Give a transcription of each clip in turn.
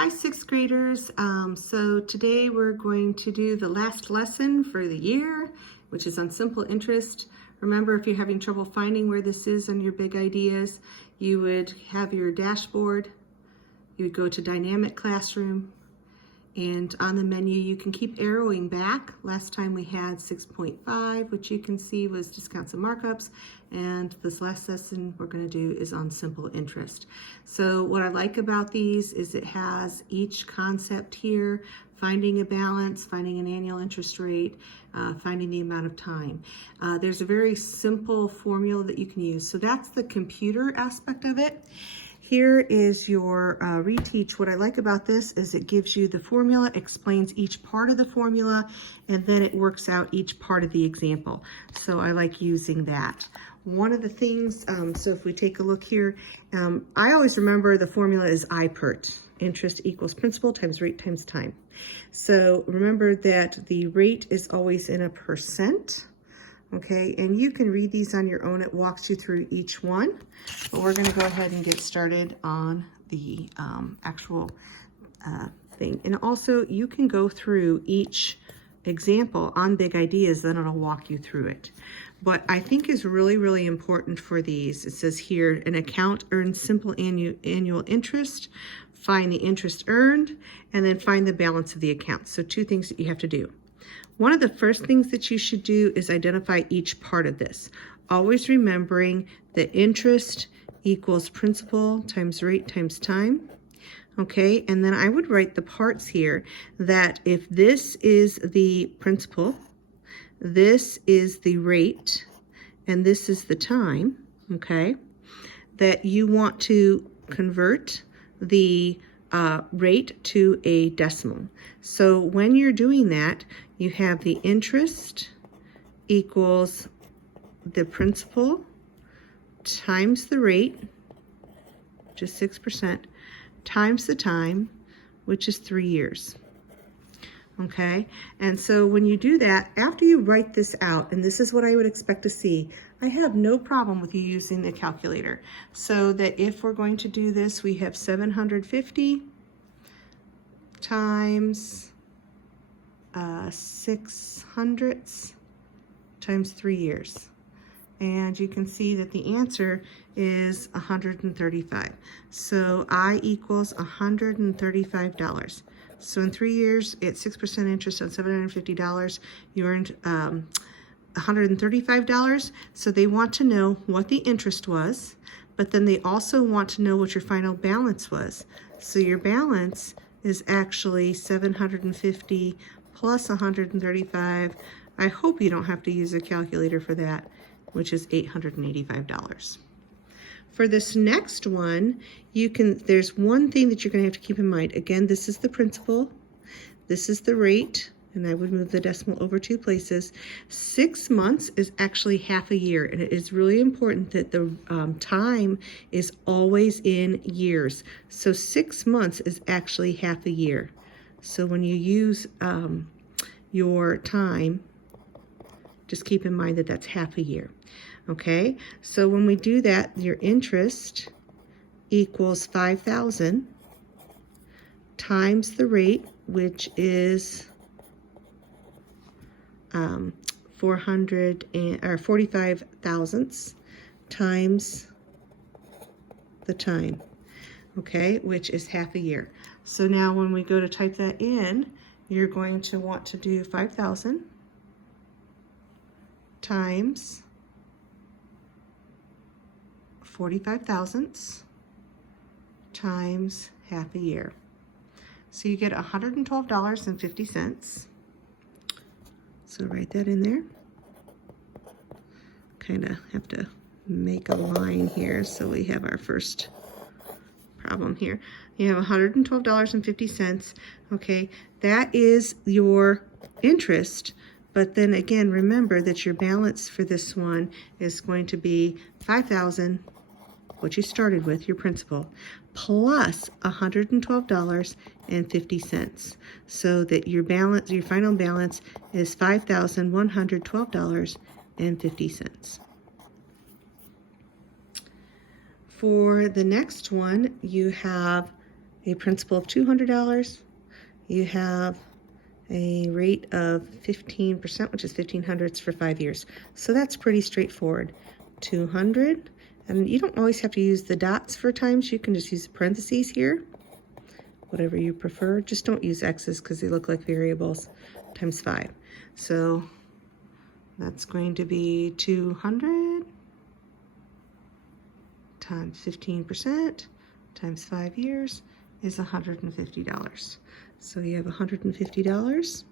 Hi, sixth graders. So today we're going to do the last lesson for the year, which is on simple interest. Remember, if you're having trouble finding where this is on your big ideas, you would have your dashboard, you would go to Dynamic Classroom, and on the menu you can keep arrowing back. Last time we had 6.5, which you can see was discounts and markups, and this last lesson we're going to do is on simple interest. So what I like about these is it has each concept here: finding a balance, finding an annual interest rate, finding the amount of time. There's a very simple formula that you can use. So that's the computer aspect of it. Here is your Reteach. What I like about this is it gives you the formula, explains each part of the formula, and then it works out each part of the example. So I like using that. One of the things, so if we take a look here, I always remember the formula is IPERT, interest equals principal times rate times time. So remember that the rate is always in a percent. Okay, and you can read these on your own. It walks you through each one, but we're going to go ahead and get started on the actual thing. And also, you can go through each example on big ideas, then it'll walk you through it. What I think is really, really important for these, it says here, an account earns simple annual interest, find the interest earned, and then find the balance of the account. So two things that you have to do. One of the first things that you should do is identify each part of this. Always remembering that interest equals principal times rate times time. Okay, and then I would write the parts here that if this is the principal, this is the rate, and this is the time, okay, that you want to convert the rate to a decimal. So when you're doing that, you have the interest equals the principal times the rate, which is 6%, times the time, which is 3 years. Okay, and so when you do that, after you write this out, and this is what I would expect to see, I have no problem with you using the calculator. So that if we're going to do this, we have 750 times 600 times 3 years. And you can see that the answer is 135. So I equals $135. So in 3 years, at 6% interest on $750, you earned $135. So they want to know what the interest was, but then they also want to know what your final balance was. So your balance is actually 750 plus 135. I hope you don't have to use a calculator for that, which is $885. For this next one, there's one thing that you're going to have to keep in mind. Again, this is the principal, this is the rate, and I would move the decimal over 2 places. 6 months is actually half a year, and it is really important that the time is always in years. So 6 months is actually half a year. So when you use your time, just keep in mind that that's half a year. Okay, so when we do that, your interest equals 5,000 times the rate, which is 45 thousandths times the time, okay, which is half a year. So now when we go to type that in, you're going to want to do 5,000 times 45 thousandths times half a year. So you get $112.50. So write that in there. Kind of have to make a line here so we have our first problem here. You have $112.50. Okay, that is your interest. But then again, remember that your balance for this one is going to be 5,000, what you started with, your principal, plus $112.50. So that your balance, your final balance is $5,112.50. For the next one, you have a principal of $200. You have a rate of 15%, which is 1,500 for 5 years. So that's pretty straightforward. 200, and you don't always have to use the dots for times. You can just use parentheses here, whatever you prefer. Just don't use X's because they look like variables, times 5. So that's going to be 200 times 15% times 5 years is $150. So you have $150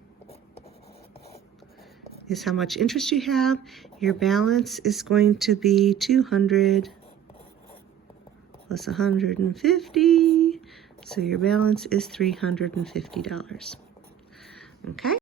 is how much interest you have. Your balance is going to be 200 plus 150. So your balance is $350. Okay.